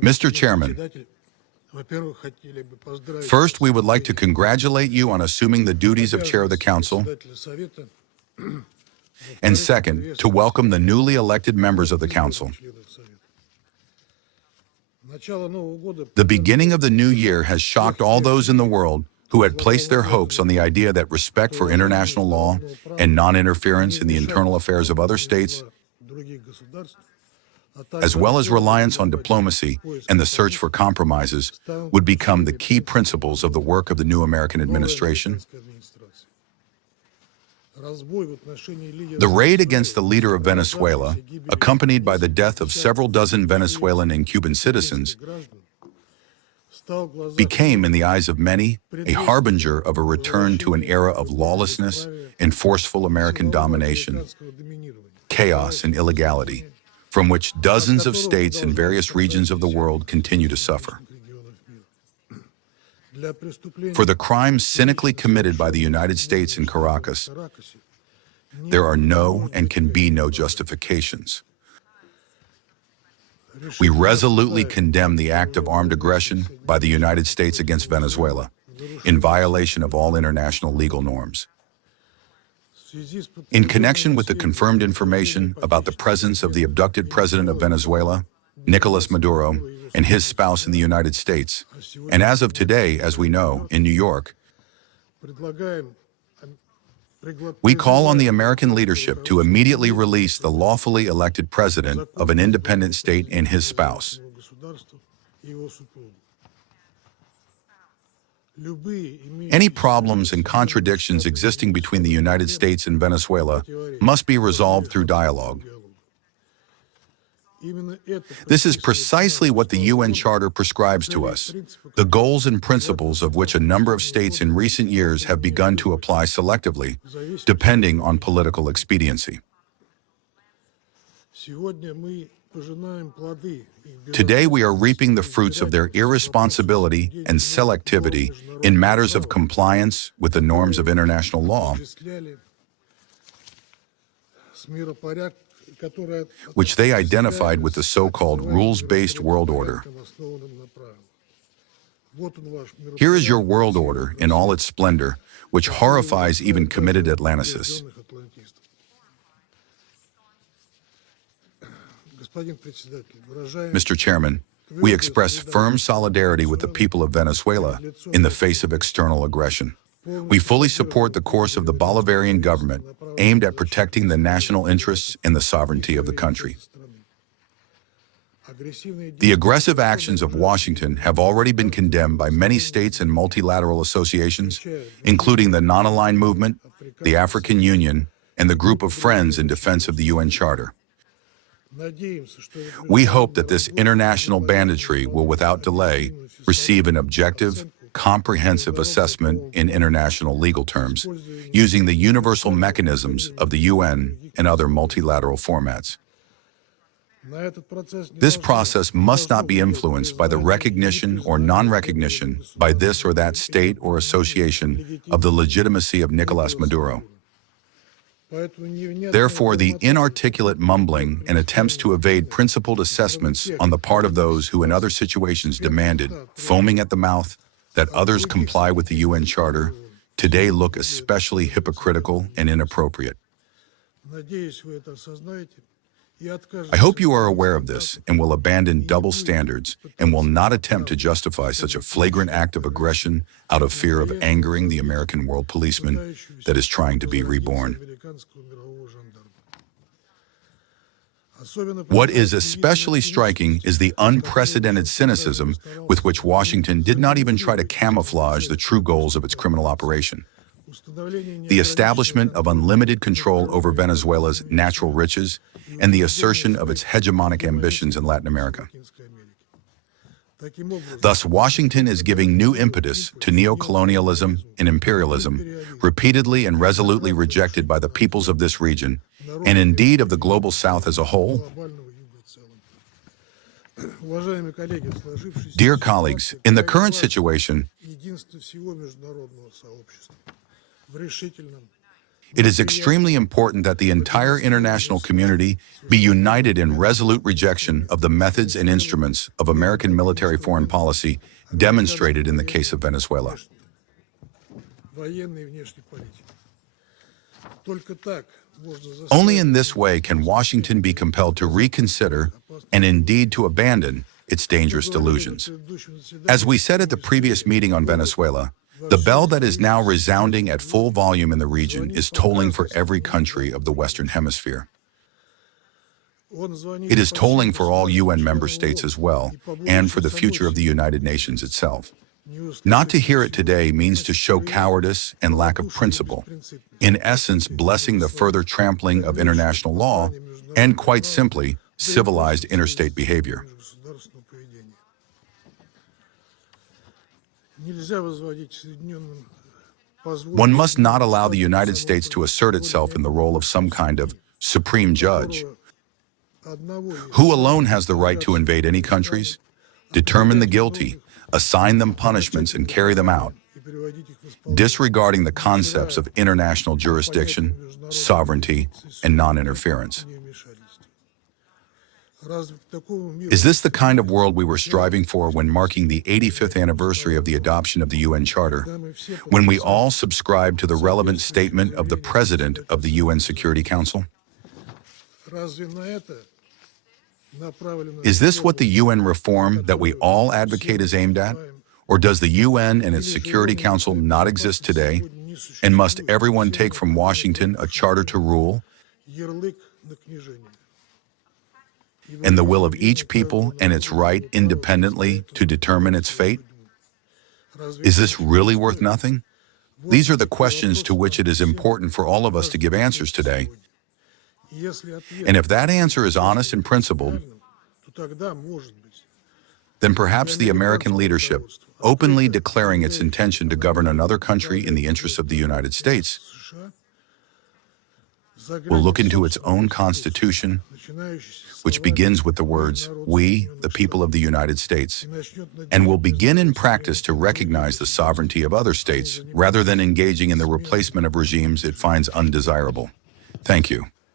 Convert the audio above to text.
Mr. Chairman, first, we would like to congratulate you on assuming the duties of Chair of the Council, and second, to welcome the newly elected members of the Council. The beginning of the new year has shocked all those in the world who had placed their hopes on the idea that respect for international law and non-interference in the internal affairs of other states, as well as reliance on diplomacy and the search for compromises, would become the key principles of the work of the new American administration. The raid against the leader of Venezuela, accompanied by the death of several dozen Venezuelan and Cuban citizens, became, in the eyes of many, a harbinger of a return to an era of lawlessness and forceful American domination, chaos and illegality, from which dozens of states in various regions of the world continue to suffer. For the crimes cynically committed by the United States in Caracas, there are no and can be no justifications. We resolutely condemn the act of armed aggression by the United States against Venezuela, in violation of all international legal norms. In connection with the confirmed information about the presence of the abducted President of Venezuela, Nicolás Maduro, and his spouse in the United States, and as of today, as we know, in New York, we call on the American leadership to immediately release the lawfully elected president of an independent state and his spouse. Any problems and contradictions existing between the United States and Venezuela must be resolved through dialogue. This is precisely what the UN Charter prescribes to us, the goals and principles of which a number of states in recent years have begun to apply selectively, depending on political expediency. Today we are reaping the fruits of their irresponsibility and selectivity in matters of compliance with the norms of international law, which they identified with the so-called rules-based world order. Here is your world order in all its splendor, which horrifies even committed Atlanticists. Mr. Chairman, we express firm solidarity with the people of Venezuela in the face of external aggression. We fully support the course of the Bolivarian Government aimed at protecting the national interests and the sovereignty of the country. The aggressive actions of Washington have already been condemned by many states and multilateral associations, including the Non-Aligned Movement, the African Union, and the Group of Friends in Defense of the UN Charter. We hope that this international banditry will, without delay, receive an objective, comprehensive assessment in international legal terms, using the universal mechanisms of the UN and other multilateral formats. This process must not be influenced by the recognition or non-recognition by this or that state or association of the legitimacy of Nicolás Maduro. Therefore, the inarticulate mumbling and attempts to evade principled assessments on the part of those who in other situations demanded, foaming at the mouth, that others comply with the UN Charter, today look especially hypocritical and inappropriate. I hope you are aware of this and will abandon double standards and will not attempt to justify such a flagrant act of aggression out of fear of angering the American world policeman that is trying to be reborn. What is especially striking is the unprecedented cynicism with which Washington did not even try to camouflage the true goals of its criminal operation. The establishment of unlimited control over Venezuela's natural riches and the assertion of its hegemonic ambitions in Latin America. Thus, Washington is giving new impetus to neocolonialism and imperialism, repeatedly and resolutely rejected by the peoples of this region, and indeed of the global South as a whole. Dear colleagues, in the current situation, It is extremely important that the entire international community be united in resolute rejection of the methods and instruments of American military foreign policy demonstrated in the case of Venezuela. Only in this way can Washington be compelled to reconsider and indeed to abandon its dangerous delusions. As we said at the previous meeting on Venezuela, the bell that is now resounding at full volume in the region is tolling for every country of the Western Hemisphere. It is tolling for all UN member states as well, and for the future of the United Nations itself. Not to hear it today means to show cowardice and lack of principle, in essence blessing the further trampling of international law and, quite simply, civilized interstate behavior. One must not allow the United States to assert itself in the role of some kind of supreme judge. Who alone has the right to invade any countries, determine the guilty, assign them punishments and carry them out, disregarding the concepts of international jurisdiction, sovereignty, and non-interference? Is this the kind of world we were striving for when marking the 85th anniversary of the adoption of the UN Charter, when we all subscribed to the relevant statement of the President of the UN Security Council? Is this what the UN reform that we all advocate is aimed at? Or does the UN and its Security Council not exist today? And must everyone take from Washington a charter to rule and the will of each people and its right independently to determine its fate? Is this really worth nothing? These are the questions to which it is important for all of us to give answers today. And if that answer is honest and principled, then perhaps the American leadership, openly declaring its intention to govern another country in the interests of the United States, will look into its own constitution, which begins with the words, "We, the people of the United States," and will begin in practice to recognize the sovereignty of other states rather than engaging in the replacement of regimes it finds undesirable. Thank you.